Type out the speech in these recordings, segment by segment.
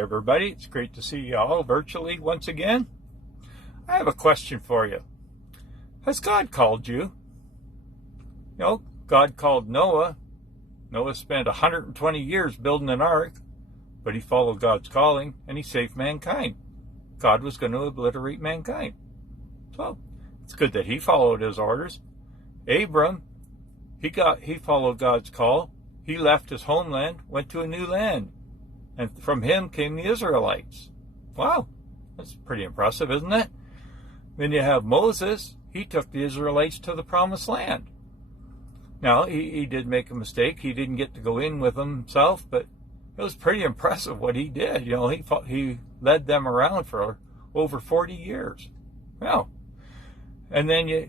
everybody. It's great to see you all virtually once again. I have a question for you. Has God called you? God called Noah. Noah spent 120 years building an ark, but he followed God's calling and he saved mankind. God was going to obliterate mankind. So it's good that he followed his orders. Abram, he followed God's call. He left his homeland, went to a new land. And from him came the Israelites. Wow, that's pretty impressive, isn't it? Then you have Moses. He took the Israelites to the promised land. Now, he did make a mistake. He didn't get to go in with them himself, but it was pretty impressive what he did. He led them around for over 40 years. Well, and then you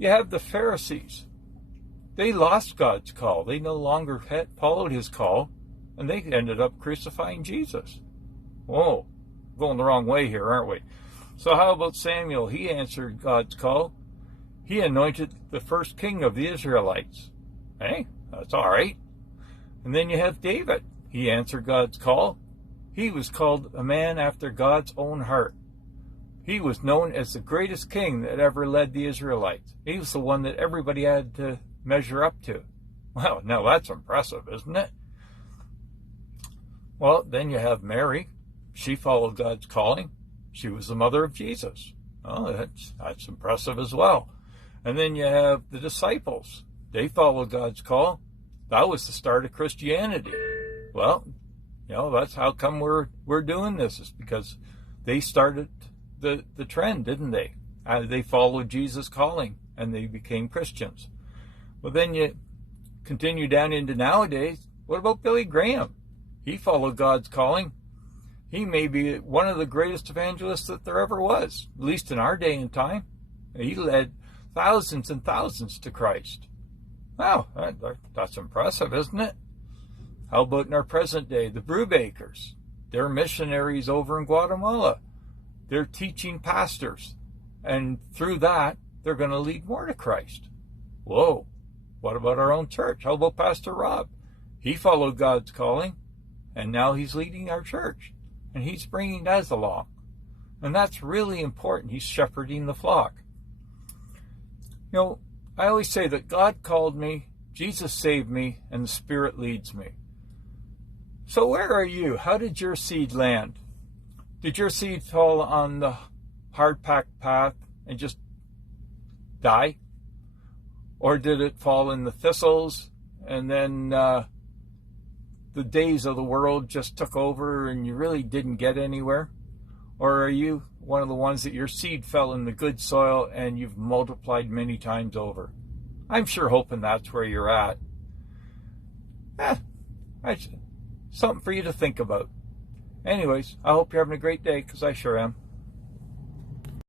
have the Pharisees. They lost God's call. They no longer followed his call, and they ended up crucifying Jesus. Whoa, going the wrong way here, aren't we? So how about Samuel? He answered God's call. He anointed the first king of the Israelites. Hey, that's all right. And then you have David. He answered God's call. He was called a man after God's own heart. He was known as the greatest king that ever led the Israelites. He was the one that everybody had to measure up to. Well, now that's impressive, isn't it? Well, then you have Mary. She followed God's calling. She was the mother of Jesus. Oh, that's impressive as well. And then you have the disciples. They followed God's call. That was the start of Christianity. Well, that's how come we're doing this, is because they started the trend, didn't they? They followed Jesus' calling and they became Christians. Well, then you continue down into nowadays. What about Billy Graham? He followed God's calling. He may be one of the greatest evangelists that there ever was, at least in our day and time. He led thousands and thousands to Christ. Wow, that's impressive, isn't it? How about in our present day, the Brewbakers? They're missionaries over in Guatemala. They're teaching pastors. And through that, they're going to lead more to Christ. Whoa, what about our own church? How about Pastor Rob? He followed God's calling, and now he's leading our church. And he's bringing us along. And that's really important. He's shepherding the flock. I always say that God called me, Jesus saved me, and the Spirit leads me. So where are you? How did your seed land? Did your seed fall on the hard-packed path and just die? Or did it fall in the thistles and then the days of the world just took over and you really didn't get anywhere? Or are you one of the ones that your seed fell in the good soil and you've multiplied many times over? I'm sure hoping that's where you're at. Something for you to think about. Anyways, I hope you're having a great day, because I sure am.